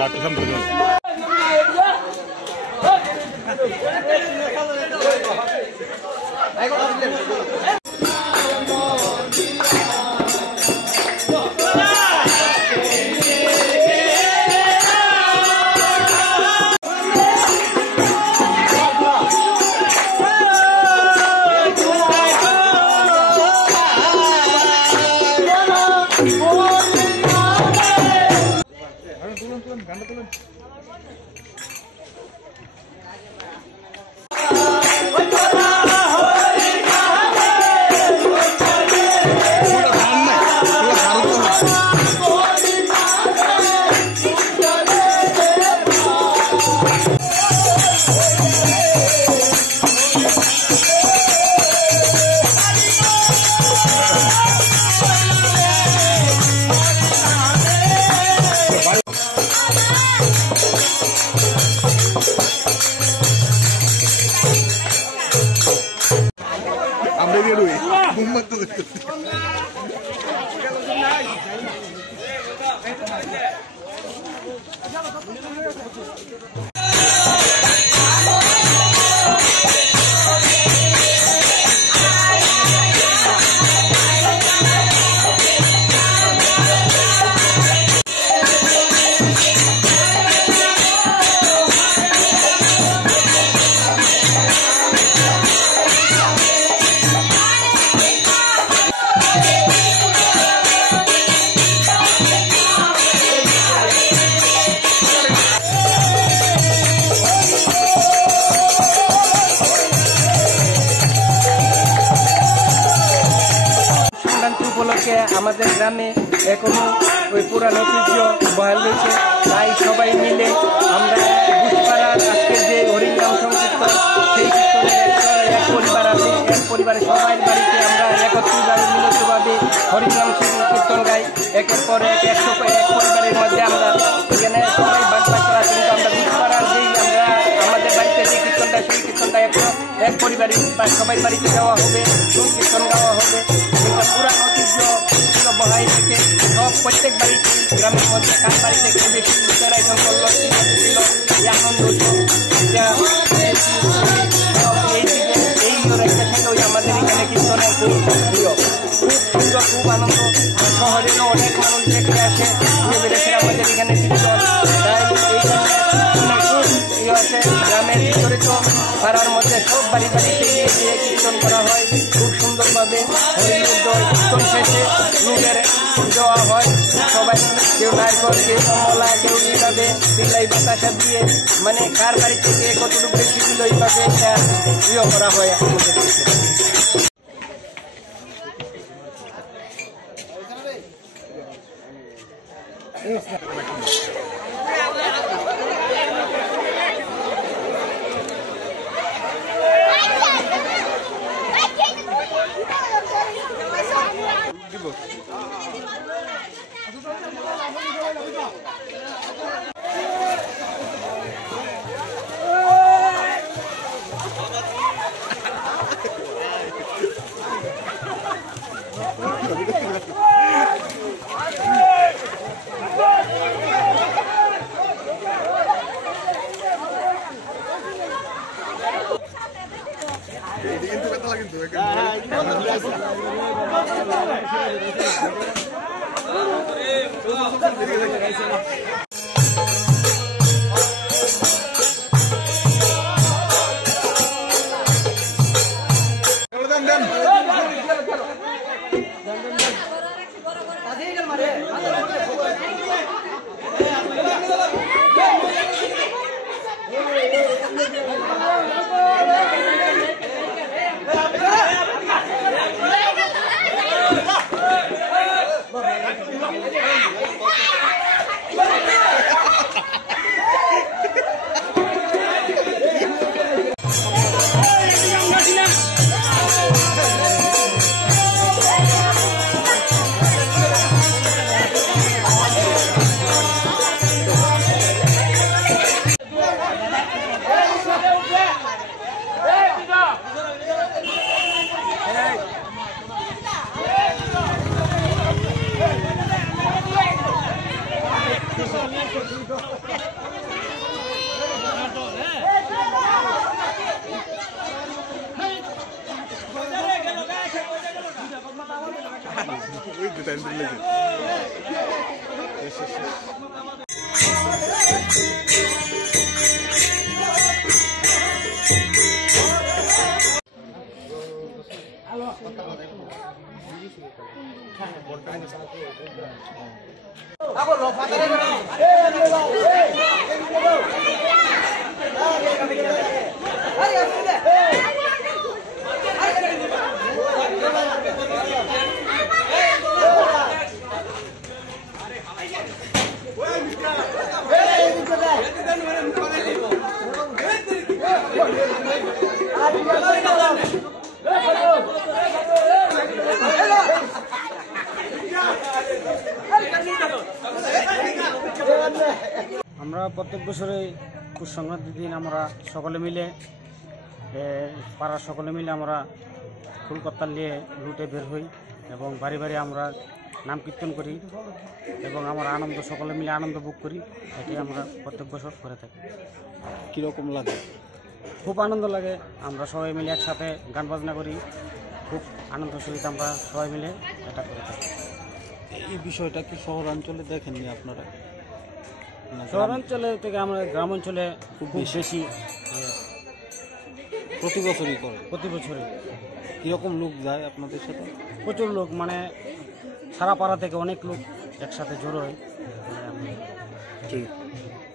berarti kan berbeda. উপলক্ষে আমাদের গ্রামে এখনো ওই পুরানো ঐতিহ্য বহাল রয়েছে। তাই সবাই মিলে আমরা বুঝপাড়ার আজকে যে হরিনাম সংকীর্তন, সেই কীর্তনের এক পরিবার আছে, এক পরিবারের সবাই বাড়িতে আমরা একত্রিতভাবে মিলিতভাবে হরিনাম কীর্তন গাই। একের পর এক এক পরিবারের মধ্যে আমরা এখানে সবাই ভাগ ভাগ করা, কিন্তু আমরা বুঝপাড়ার যেই আমরা আমাদের বাড়িতে যে কীর্তনটা, সেই কীর্তনটা এক পরিবারের বা সবাই বাড়িতে যাওয়া হবে, কীর্তন গাওয়া হবে। এটা পুরান ঐতিহ্য বহাই থেকে সব প্রত্যেক বাড়িতে গ্রামের মধ্যে কার বাড়িতে কেউ বেশি আয়োজন করলো, ছিল এই আনন্দ এই একটা সঙ্গে ওই আমাদের এখানে কীর্তনের খুব প্রিয়, খুব সুন্দর, খুব আনন্দ। শহরেরও অনেক মানুষ দেখতে আসে, বেড়েছে আমাদের এখানে কীর্তন। তাই এইখানে খুব প্রিয় আছে। গ্রামের ভিতরে তো পাড়ার মধ্যে সব বাড়ি বাড়িতে গিয়ে কীর্তন করা হয় খুব সুন্দরভাবে। কীর্তন শেষে লোকের দেওয়া হয়, সবাই কেউ নারকল, কেউ কমলা, কেউ এইভাবে বিলাই বাতাসা দিয়ে, মানে কার বাড়ি থেকে কতটুকু বেশি দিল এইভাবে ইয়ে করা হয় আমাদের। Hey! আমরা প্রত্যেক বছরে পৌষ সংক্রান্তির দিন আমরা সকলে মিলে পাড়ার সকলে মিলে আমরা ফুল কত্তাল নিয়ে লুটে বের হই এবং বাড়ি বাড়ি আমরা নাম কীর্তন করি এবং আমরা আনন্দ সকলে মিলে আনন্দ ভোগ করি। এটি আমরা প্রত্যেক বছর করে থাকি। কীরকম লাগে? খুব আনন্দ লাগে, আমরা সবাই মিলে একসাথে গান বাজনা করি, খুব আনন্দ সহিত আমরা সবাই মিলে এটা করে থাকি। এই বিষয়টা কি শহরাঞ্চলে দেখেননি আপনারা? শহরাঞ্চলে থেকে আমরা গ্রাম অঞ্চলে খুব বেশি প্রতি বছরই করে? প্রতি বছরই। কীরকম লোক যায় আপনাদের সাথে? প্রচুর লোক, মানে সারা পাড়া থেকে অনেক লোক একসাথে জড়ো হয়। ঠিক।